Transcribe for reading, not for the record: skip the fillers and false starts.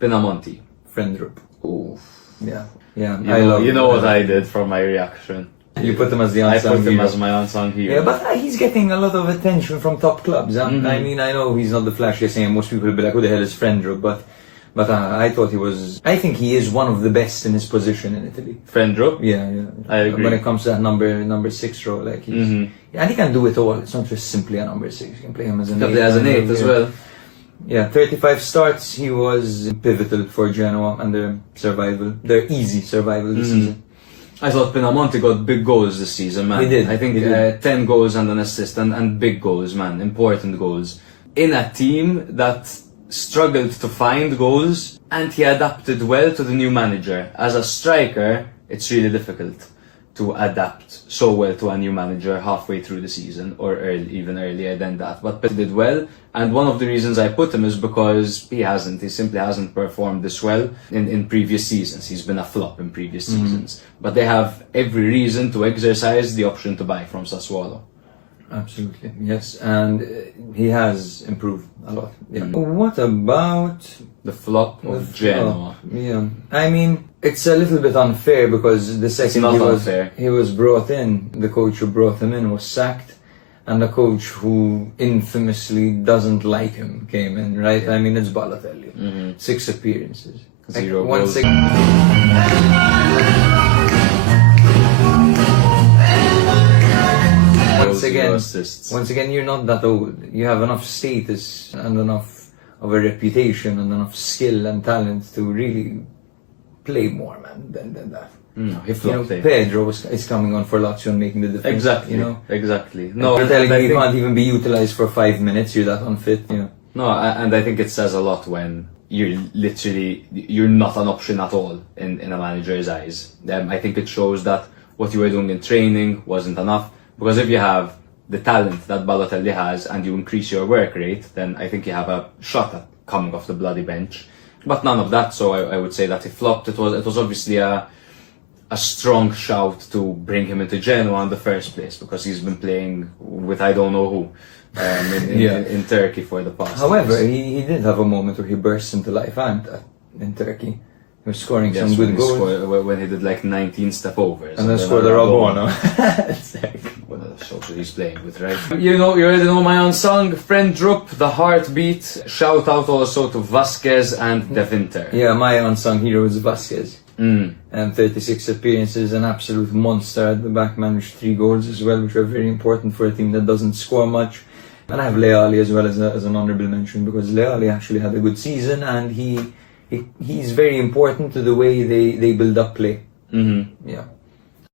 Pinamonti. Friendrup. Ooh. Yeah. Yeah. You know what I did from my reaction. You put him as the I unsung put him hero. as my unsung hero. Yeah, but he's getting a lot of attention from top clubs. Huh? Mm-hmm. I mean, I know he's not the flashiest thing, and most people will be like, who the hell is Friendrup? But I thought he was... I think he is one of the best in his position in Italy. Friendrup? Yeah, yeah. I agree. When it comes to that number 6 role, like he's... And he can do it all. It's not just simply a number 6. You can play him as an 8. As an 8 as well. Yeah, 35 starts. He was pivotal for Genoa and their survival. Their easy survival this season. I thought Pinamonti got big goals this season, man. He did. I think 10 goals and an assist and big goals, man. Important goals. In a team that struggled to find goals, and he adapted well to the new manager. As a striker, it's really difficult to adapt so well to a new manager halfway through the season, or even earlier than that. But he did well, and one of the reasons I put him is because he simply hasn't performed this well in previous seasons. He's been a flop in previous seasons. But they have every reason to exercise the option to buy from Sassuolo. Absolutely, yes, and he has improved a lot. Yeah. What about the flop of Genoa? Yeah, I mean, it's a little bit unfair because the second he was brought in, the coach who brought him in was sacked, and the coach who infamously doesn't like him came in, right? I mean, it's Balotelli. 6 appearances, 0 goals. Once again, you're not that old. You have enough status and enough of a reputation and enough skill and talent to really play more, man, than that. Pedro is coming on for Lazio and making the difference. Exactly. Exactly. No, you're telling me you can't even be utilized for 5 minutes. You're that unfit. No, and I think it says a lot when you're not an option at all in a manager's eyes. I think it shows that what you were doing in training wasn't enough. Because if you have the talent that Balotelli has and you increase your work rate, then I think you have a shot at coming off the bloody bench. But none of that, so I would say that he flopped. It was obviously a strong shout to bring him into Genoa in the first place, because he's been playing with I don't know who in Turkey for the past However, years. he did have a moment where he burst into life in Turkey. He was scoring some good goals. When he did like 19 step overs. And then scored a Rabona. Well, that shows that he's playing with, right? You already know my unsung. Friendrup, the heartbeat. Shout out also to Vasquez and De Winter. Yeah, my unsung hero is Vasquez. And 36 appearances, an absolute monster at the back, managed 3 goals as well, which are very important for a team that doesn't score much. And I have Leali as well as an honourable mention, because Leali actually had a good season, and he's very important to the way they build up play. Yeah.